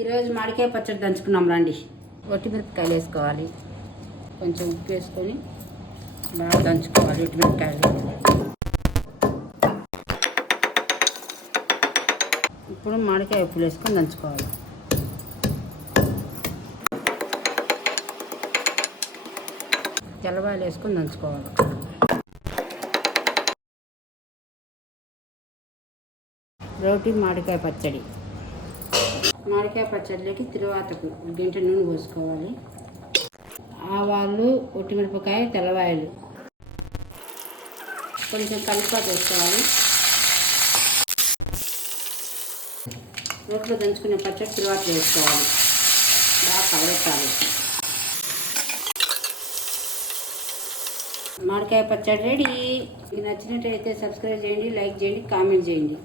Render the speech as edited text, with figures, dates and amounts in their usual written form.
ఈరోజు మామిడికాయ పచ్చడి దంచుకున్నాం రండి. ఒట్టిమిరపకాయలు వేసుకోవాలి, కొంచెం ఉప్పు వేసుకొని బాగా దంచుకోవాలి. ఒట్టిమిరపకాయలు ఇప్పుడు మామిడికాయ ఉప్పులు వేసుకొని దంచుకోవాలి. తెల్లవాయలు వేసుకొని దంచుకోవాలి. రోటి మామిడికాయ పచ్చడి. మామిడికాయ పచ్చడిలోకి తిరువాతకు గంట నూనె పోసుకోవాలి. ఆవాలు, ఒట్టిమిరపకాయ, తెల్లవాయలు, కొంచెం కరివేపాకు వేసుకోవాలి. రోట్లో దంచుకునే పచ్చడి తిరువాతలు వేసుకోవాలి. బాగా కలపెట్టాలి. మామిడికాయ పచ్చడి రెడీ. మీకు నచ్చినట్టయితే సబ్స్క్రైబ్ చేయండి, లైక్ చేయండి, కామెంట్ చేయండి.